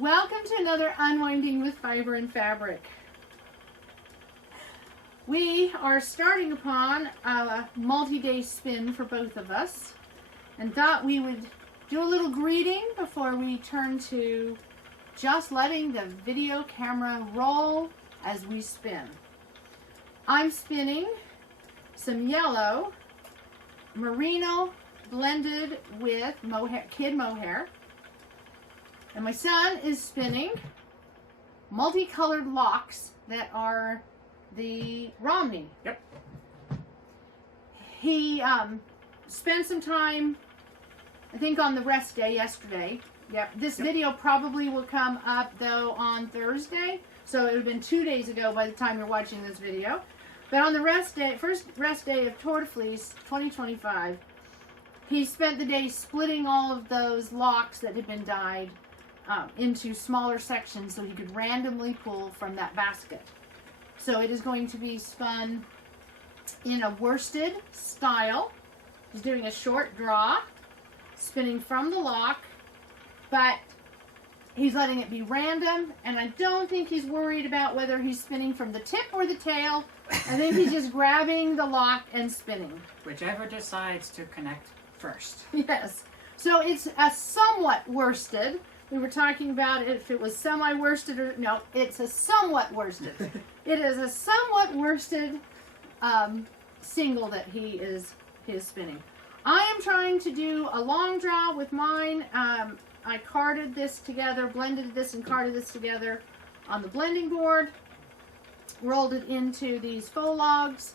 Welcome to another Unwinding with Fiber and Fabric. We are starting upon a multi-day spin for both of us and thought we would do a little greeting before we turn to just letting the video camera roll as we spin. I'm spinning some yellow merino blended with kid mohair. And my son is spinning multicolored locks that are the Romney. Yep. He spent some time, I think, on the rest day yesterday. Yep. This video probably will come up, though, on Thursday. So it would have been 2 days ago by the time you're watching this video. But on the first rest day of Tour de Fleece 2025, he spent the day splitting all of those locks that had been dyed into smaller sections so he could randomly pull from that basket. So it is going to be spun in a worsted style. He's doing a short draw, spinning from the lock, but he's letting it be random, and I don't think he's worried about whether he's spinning from the tip or the tail. I think he's just grabbing the lock and spinning. Whichever decides to connect first. Yes. So it's a somewhat worsted. We were talking about if it was semi-worsted or no, it's a somewhat worsted. It is a somewhat worsted single that he is spinning. I am trying to do a long draw with mine. I carded this together, blended this and carded this together on the blending board. Rolled it into these faux logs,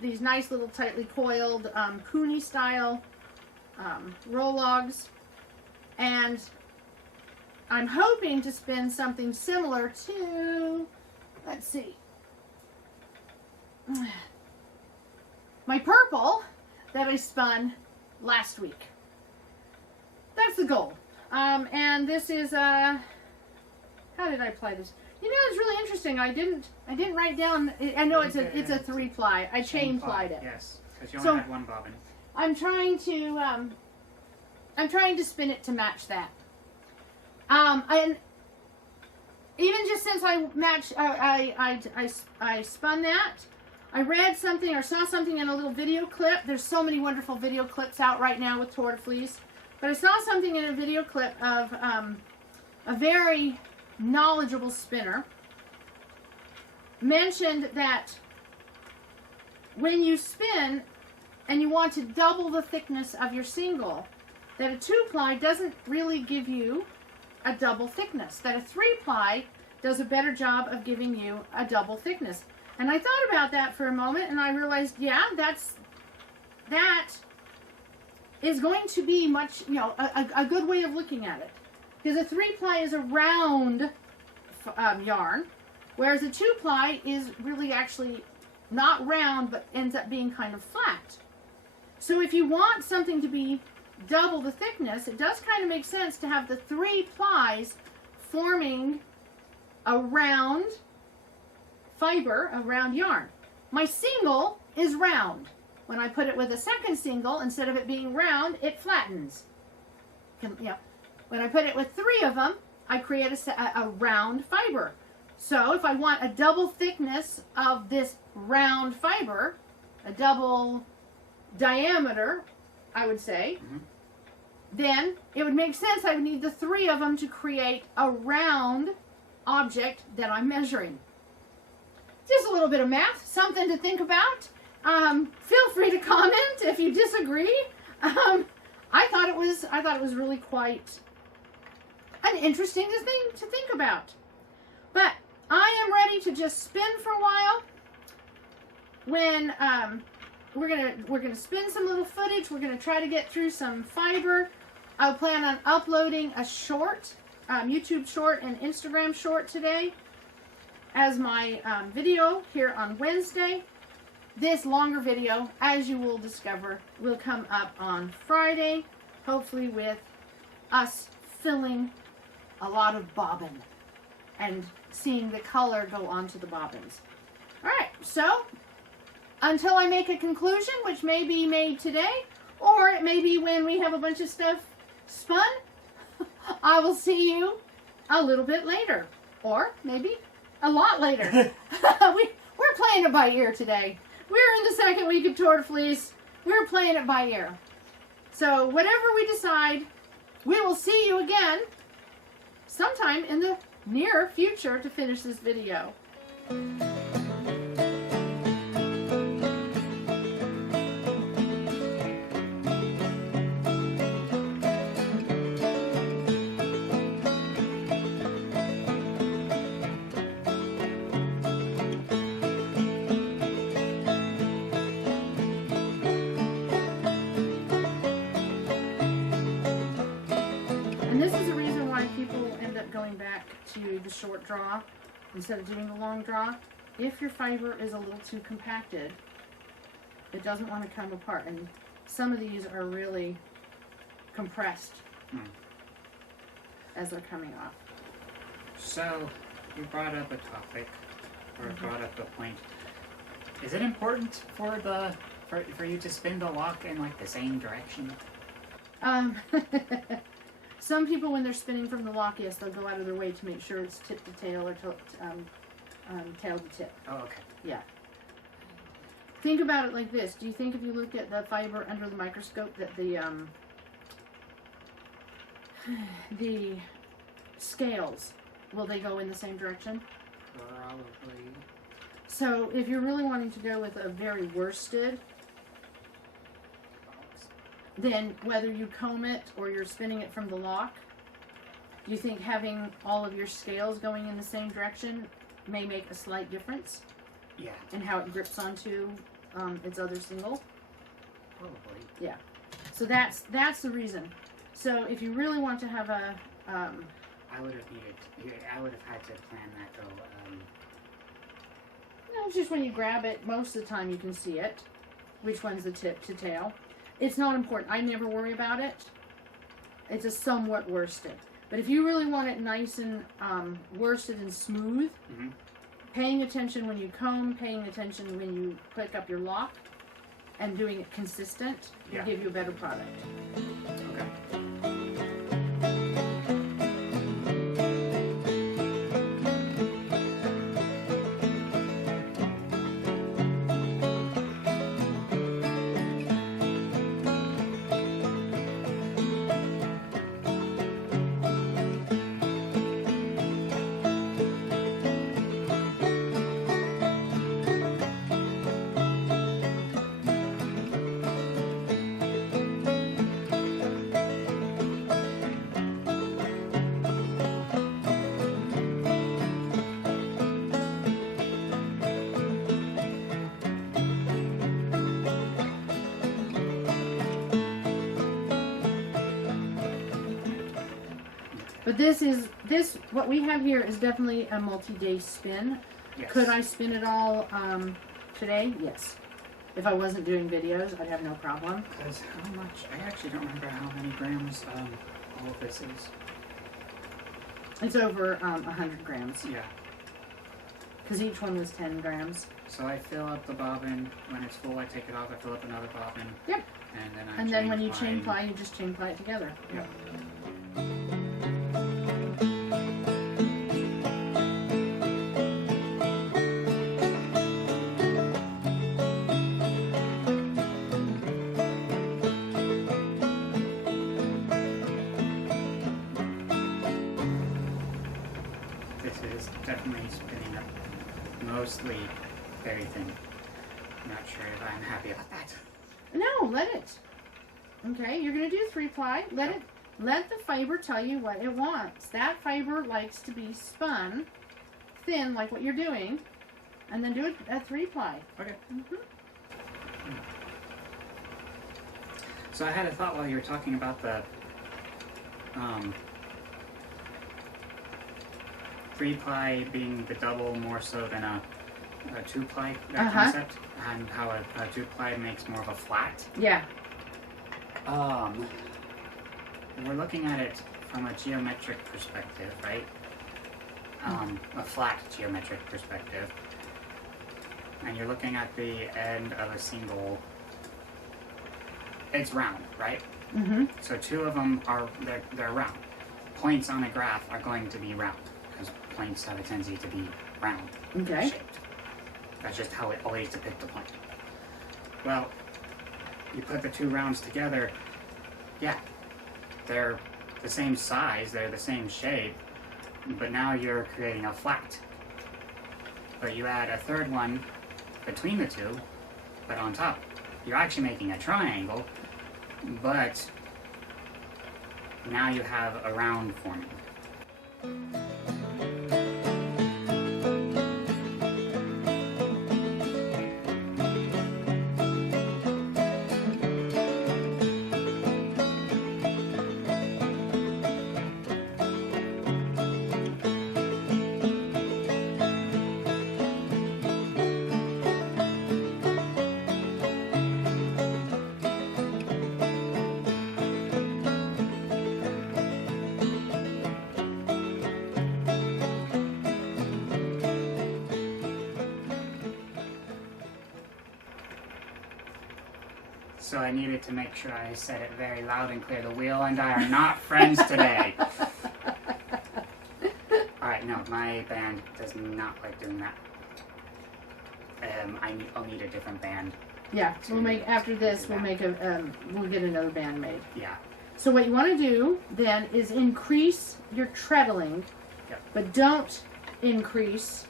these nice little tightly coiled Cooney style roll logs, and I'm hoping to spin something similar to, let's see, my purple that I spun last week. That's the goal. And this is how did I apply this? You know, it's really interesting. I didn't write down. I know it's a 3-ply. I chain plied it. Yes, because you only had one bobbin. I'm trying to spin it to match that. And even just since I spun that, I read something or saw something in a little video clip. There's so many wonderful video clips out right now with Tour de Fleece. But I saw something in a video clip of a very knowledgeable spinner mentioned that when you spin and you want to double the thickness of your single, that a 2-ply doesn't really give you a double thickness, that a 3-ply does a better job of giving you a double thickness. And I thought about that for a moment, and I realized, yeah, that is going to be much, a good way of looking at it. Because a 3-ply is a round yarn, whereas a 2-ply is really actually not round, but ends up being kind of flat. So if you want something to be double the thickness, it does kind of make sense to have the 3 plies forming a round fiber, a round yarn. My single is round. When I put it with a second single, instead of it being round, it flattens. When I put it with 3 of them, I create a round fiber. So if I want a double thickness of this round fiber, a double diameter, I would say, then it would make sense I would need the 3 of them to create a round object that I'm measuring. Just a little bit of math, something to think about. Feel free to comment if you disagree. I thought it was really quite an interesting thing to think about. But I am ready to just spin for a while. When we're gonna spin some little footage. We're gonna try to get through some fiber. I plan on uploading a short, YouTube short and Instagram short today as my video here on Wednesday. This longer video, as you will discover, will come up on Friday, hopefully with us filling a lot of bobbin and seeing the color go onto the bobbins. All right, so until I make a conclusion, which may be made today, or it may be when we have a bunch of stuff spun, I will see you a little bit later, or maybe a lot later. We're playing it by ear today. We're in the second week of Tour de Fleece. We're playing it by ear. So whatever we decide, we will see you again sometime in the near future to finish this video. And this is the reason why people end up going back to the short draw instead of doing the long draw. If your fiber is a little too compacted, it doesn't want to come apart. And some of these are really compressed as they're coming off. So, you brought up a topic, or brought up a point. Is it important for you to spin the lock in like the same direction? Some people, when they're spinning from the lock, yes, they'll go out of their way to make sure it's tip to tail or tail to tip. Oh, okay. Yeah. Think about it like this. Do you think if you look at the fiber under the microscope that the scales, will they go in the same direction? Probably. So if you're really wanting to go with a very worsted, then whether you comb it or you're spinning it from the lock, do you think having all of your scales going in the same direction may make a slight difference? Yeah. In how it grips onto its other single? Probably. Yeah. So that's the reason. So if you really want to have a I would have had to plan that though. no, it's just when you grab it, most of the time you can see it, which one's the tip to tail. It's not important. I never worry about it. It's a somewhat worsted. But if you really want it nice and worsted and smooth, paying attention when you comb, paying attention when you pick up your lock, and doing it consistent will give you a better product. Okay. But what we have here is definitely a multi-day spin. Yes. Could I spin it all today? Yes. If I wasn't doing videos, I'd have no problem. Because how much? I actually don't remember how many grams all of this is. It's over 100 grams. Yeah. Because each one was 10 grams. So I fill up the bobbin. When it's full, I take it off. I fill up another bobbin. Yep. And then when you chain ply, you just chain ply it together. Yep. This is definitely spinning up mostly very thin. Not sure if I'm happy about that. No, let it. Okay, you're gonna do 3-ply. Let the fiber tell you what it wants. That fiber likes to be spun thin, like what you're doing, and then do it at 3-ply. Okay. So I had a thought while you were talking about the 3-ply being the double more so than a 2-ply concept, and how a 2-ply makes more of a flat. Yeah. We're looking at it from a geometric perspective, right? A flat geometric perspective. And you're looking at the end of a single, it's round, right? Mm-hmm. So two of them they're round. points on a graph are going to be round, because points have a tendency to be round Okay. shaped. That's just how it always depicts a point. Well, you put the two rounds together, yeah, they're the same size, they're the same shape, but now you're creating a flat. But you add a third one between the two, but on top. You're actually making a triangle, but now you have a round forming. So I needed to make sure I said it very loud and clear. The wheel and I are not friends today. Alright, no, my band does not like doing that. I'll need a different band. Yeah, we'll make, after this, we'll make a, we'll get another band made. Yeah. So what you want to do then is increase your treadling, Yep. but don't increase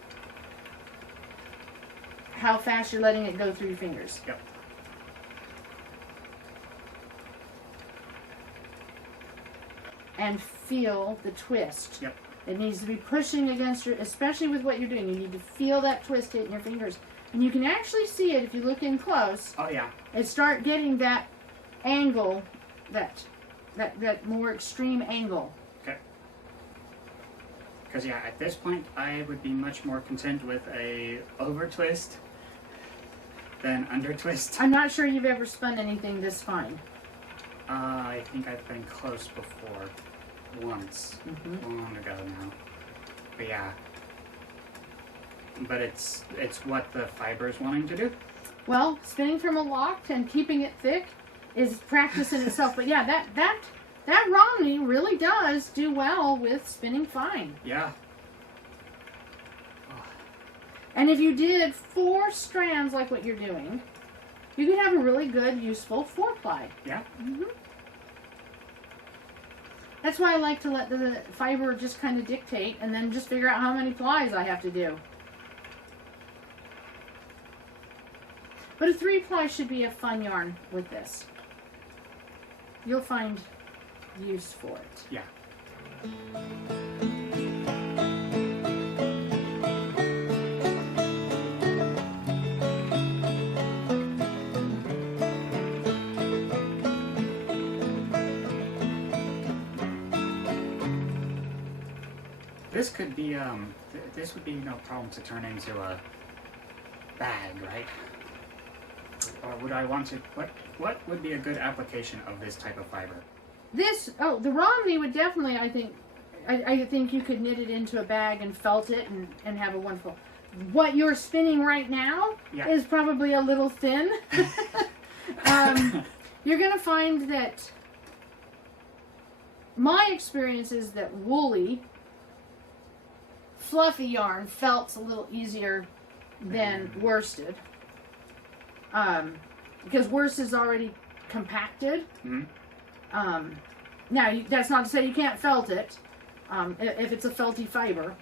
how fast you're letting it go through your fingers. Yep. And feel the twist. Yep. It needs to be pushing against your, especially with what you're doing, you need to feel that twist hitting your fingers. And you can actually see it if you look in close. Oh yeah. And start getting that angle, that more extreme angle. Okay. Because yeah, at this point, I would be much more content with a over twist than under twist. I'm not sure you've ever spun anything this fine. I think I've been close before, once, long ago now. But yeah. But it's what the fiber is wanting to do. Well, spinning from a locked and keeping it thick is practice in itself. But yeah, that Romney really does do well with spinning fine. Yeah. And if you did 4 strands like what you're doing, you could have a really good, useful 4-ply. Yeah. That's why I like to let the fiber just kind of dictate and then just figure out how many plies I have to do. But a 3-ply should be a fun yarn with this. You'll find use for it. Yeah. This could be, this would be no problem to turn into a bag, right? Or would I want to, what would be a good application of this type of fiber? This, the Romney would definitely, I think you could knit it into a bag and felt it and have a wonderful. What you're spinning right now is probably a little thin. You're going to find that my experience is that woolly, fluffy yarn felts a little easier than worsted. Because worsted is already compacted. Now, that's not to say you can't felt it, if it's a felty fiber.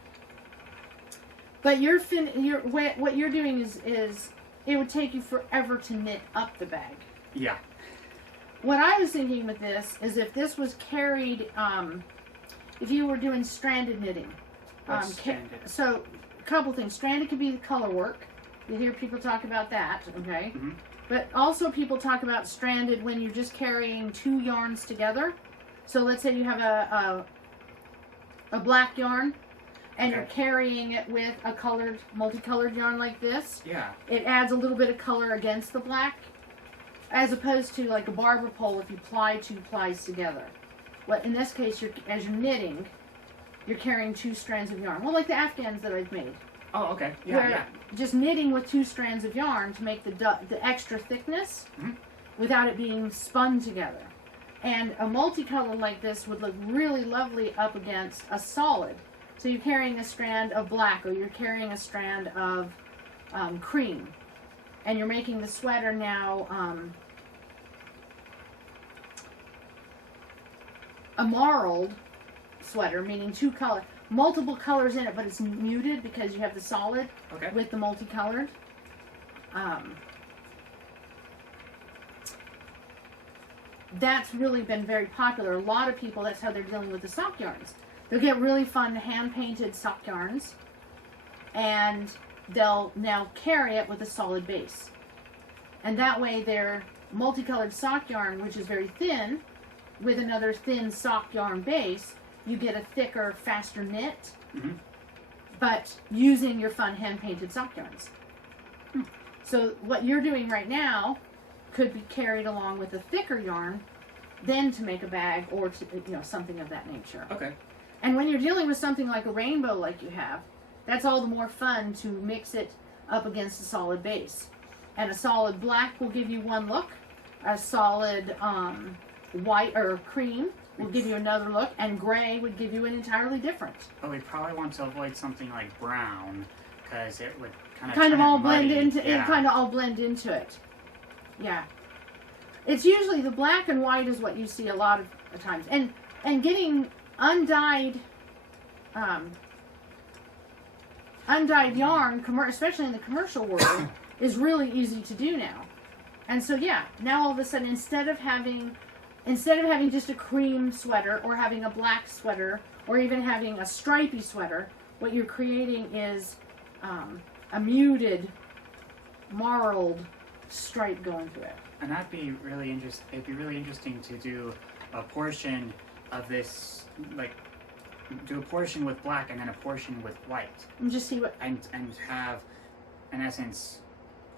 But what you're doing is it would take you forever to knit up the bag. Yeah. What I was thinking with this is if this was carried, if you were doing stranded knitting. Stranded? So, a couple things. Stranded could be the color work. You hear people talk about that, okay? But also people talk about stranded when you're just carrying 2 yarns together. So let's say you have a black yarn and you're carrying it with a colored, multicolored yarn like this. Yeah. It adds a little bit of color against the black, as opposed to like a barber pole if you ply 2 plies together. Well, in this case, as you're knitting, you're carrying 2 strands of yarn. Well, like the Afghans that I've made. Oh, okay. Yeah, Where yeah. just knitting with 2 strands of yarn to make the extra thickness without it being spun together. And a multicolor like this would look really lovely up against a solid. So you're carrying a strand of black, or you're carrying a strand of cream. And you're making the sweater now a marled sweater, meaning multiple colors in it, but it's muted because you have the solid with the multicolored. That's really been very popular. A lot of people, that's how they're dealing with the sock yarns. They'll get really fun hand-painted sock yarns, and they'll now carry it with a solid base. And that way their multicolored sock yarn, which is very thin, with another thin sock yarn base, you get a thicker, faster knit, but using your fun hand-painted sock yarns. So what you're doing right now could be carried along with a thicker yarn, then to make a bag or to, something of that nature. Okay. And when you're dealing with something like a rainbow like you have, that's all the more fun to mix it up against a solid base. And a solid black will give you one look. A solid white or cream will give you another look. And gray would give you an entirely different. But we probably want to avoid something like brown, because it would kind of all blend into it. Kind of all blend into it. Yeah. It's usually the black and white is what you see a lot of times. And getting undyed yarn, especially in the commercial world, is really easy to do now. And so yeah, now all of a sudden, instead of having just a cream sweater, or having a black sweater, or even having a stripy sweater, what you're creating is a muted, marled stripe going through it. And that'd be really interesting. It'd be really interesting to do a portion of this, like, do a portion with black and then a portion with white. And just see what... And have, in essence,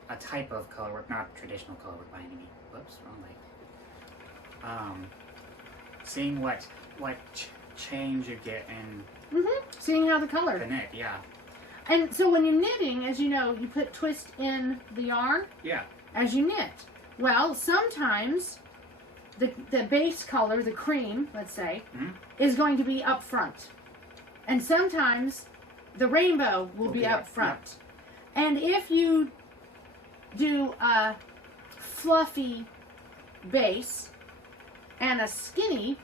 a type of color work, not traditional color work by any means. Whoops, wrong light. Seeing what change you get in... Seeing how the color... The knit, yeah. And so when you're knitting, as you know, you put twist in the yarn. Yeah. As you knit. Well, sometimes the base color, the cream, let's say, is going to be up front. And sometimes the rainbow will be up front. Yeah. And if you do a fluffy base and a skinny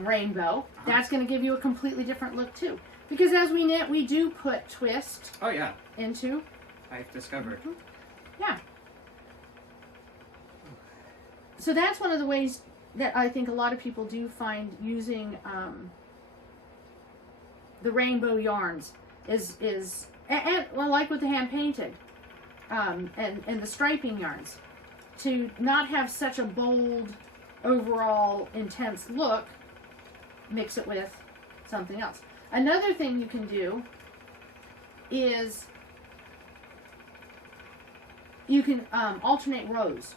rainbow, that's going to give you a completely different look too. Because as we knit, we do put twist into. I've discovered. Yeah. So that's one of the ways that I think a lot of people do find using the rainbow yarns is like with the hand painted and the striping yarns, to not have such a bold overall intense look, mix it with something else. Another thing you can do is you can alternate rows.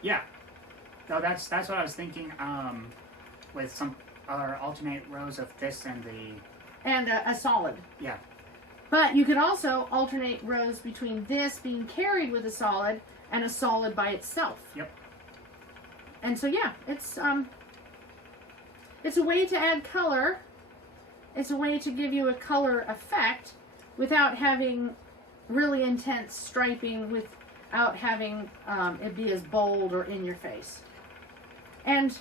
Yeah. No, that's what I was thinking. With some alternate rows of this and a solid. Yeah. But you could also alternate rows between this being carried with a solid and a solid by itself. Yep. And so yeah, it's a way to add color. It's a way to give you a color effect without having really intense striping, without having it be as bold or in your face. And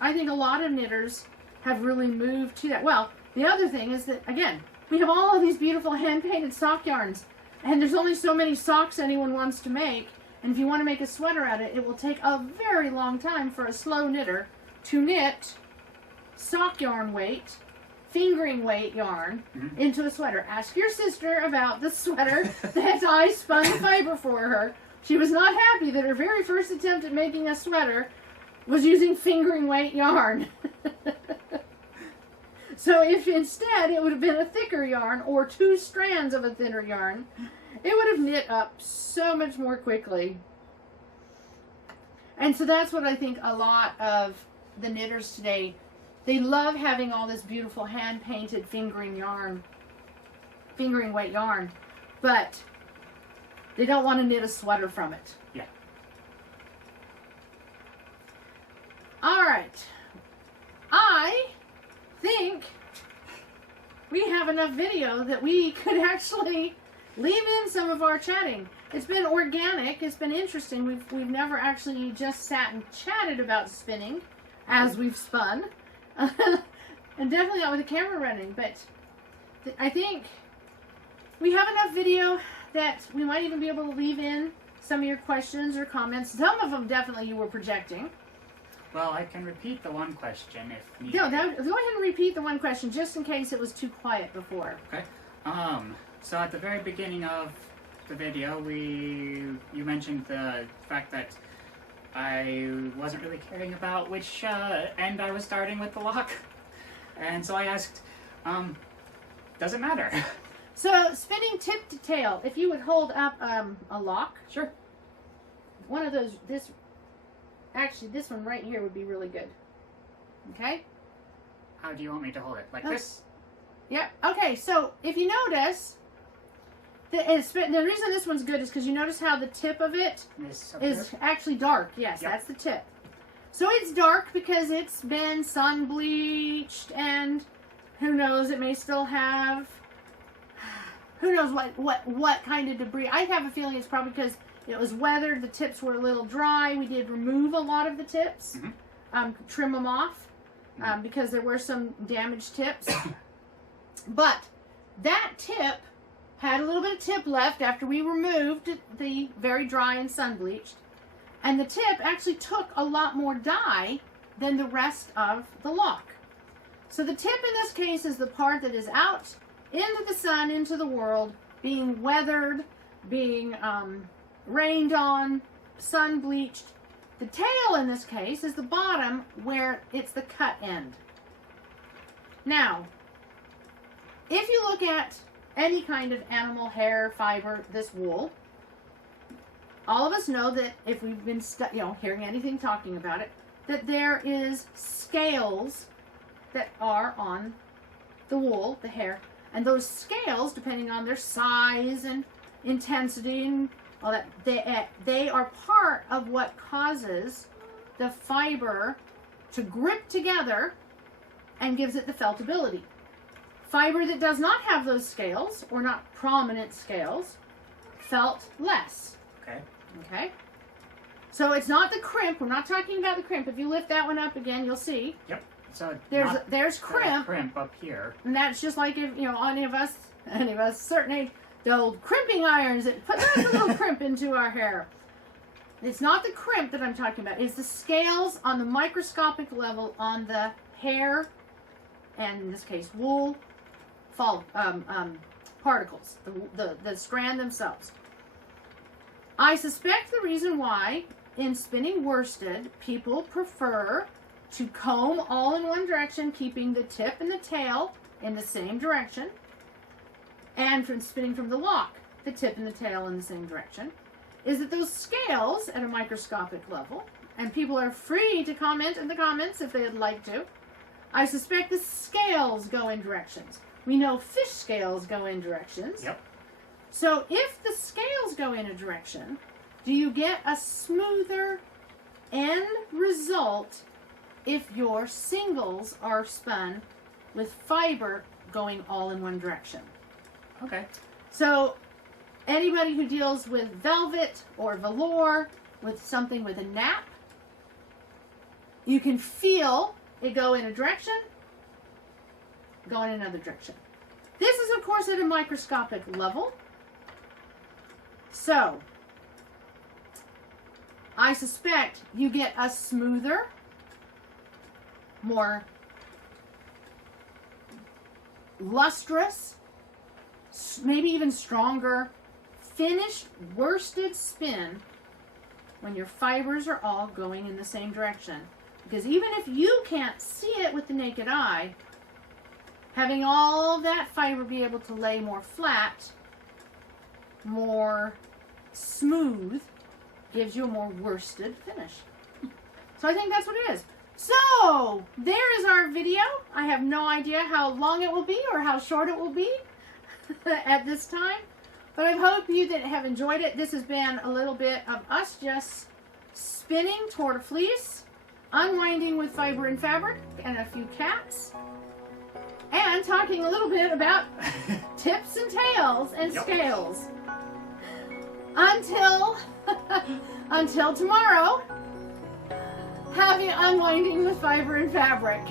I think a lot of knitters have really moved to that. Well, the other thing is that, again, we have all of these beautiful hand-painted sock yarns, and there's only so many socks anyone wants to make, and if you want to make a sweater out of it, it will take a very long time for a slow knitter to knit sock yarn weight, fingering weight yarn into a sweater. Ask your sister about the sweater that I spun the fiber for her. She was not happy that her very first attempt at making a sweater was using fingering weight yarn. So if instead it would have been a thicker yarn or 2 strands of a thinner yarn, it would have knit up so much more quickly. And so that's what I think a lot of the knitters today, they love having all this beautiful hand-painted fingering weight yarn, but they don't want to knit a sweater from it. Yeah. All right. I think we have enough video that we could actually leave in some of our chatting. It's been organic. It's been interesting. We've never actually just sat and chatted about spinning as we've spun. And definitely not with the camera running. But I think we have enough video that we might even be able to leave in some of your questions or comments. Some of them definitely you were projecting. Well, I can repeat the one question if needed. No, go ahead and repeat the one question just in case it was too quiet before. Okay. So at the very beginning of the video, you mentioned the fact that I wasn't really caring about which end I was starting with the lock. And so I asked, does it matter? So, spinning tip to tail, if you would hold up a lock. Sure. One of those, actually this one right here would be really good. Okay? How do you want me to hold it? Like this? Yep. Okay, so if you notice, the reason this one's good is because you notice how the tip of it is actually dark. Yes, yep. That's the tip. So it's dark because it's been sun bleached, and who knows, it may still have, who knows what kind of debris. I have a feeling it's probably because it was weathered, the tips were a little dry. We did remove a lot of the tips, trim them off, because there were some damaged tips. But that tip had a little bit of tip left after we removed the very dry and sun bleached. And the tip actually took a lot more dye than the rest of the lock. So the tip in this case is the part that is out into the sun, into the world, being weathered, being rained on, sun bleached. The tail in this case is the bottom where it's the cut end. Now, if you look at any kind of animal hair, fiber, this wool, all of us know that if we've been hearing anything talking about it, that there is scales that are on the wool, the hair, and those scales, depending on their size and intensity and all that, they are part of what causes the fiber to grip together and gives it the feltability. Fiber that does not have those scales, or not prominent scales, felt less. Okay. Okay? So it's not the crimp. We're not talking about the crimp. If you lift that one up again, you'll see. Yep. So there's crimp. Crimp up here. And that's just like if, any of us, certain age, the old crimping irons that put a little crimp into our hair. It's not the crimp that I'm talking about. It's the scales on the microscopic level on the hair, and in this case, wool, particles, the strand themselves. I suspect the reason why in spinning worsted people prefer to comb all in one direction, keeping the tip and the tail in the same direction, and from spinning from the lock, the tip and the tail in the same direction, is that those scales at a microscopic level, and people are free to comment in the comments if they'd like to, I suspect the scales go in directions. We know fish scales go in directions. Yep. So if the scales go in a direction, do you get a smoother end result if your singles are spun with fiber going all in one direction? Okay. So anybody who deals with velvet or velour, with something with a nap, you can feel it go in a direction, go in another direction. This is, of course, at a microscopic level. So, I suspect you get a smoother, more lustrous, maybe even stronger, finished worsted spin when your fibers are all going in the same direction. Because even if you can't see it with the naked eye, having all that fiber be able to lay more flat, more smooth, gives you a more worsted finish. So I think that's what it is. So, there is our video. I have no idea how long it will be or how short it will be at this time. But I hope you that have enjoyed it. This has been a little bit of us just spinning toward a fleece. unwinding with fiber and fabric and a few cats, and talking a little bit about tips and tails and Yep. scales. Until tomorrow, happy unwinding with fiber and fabric.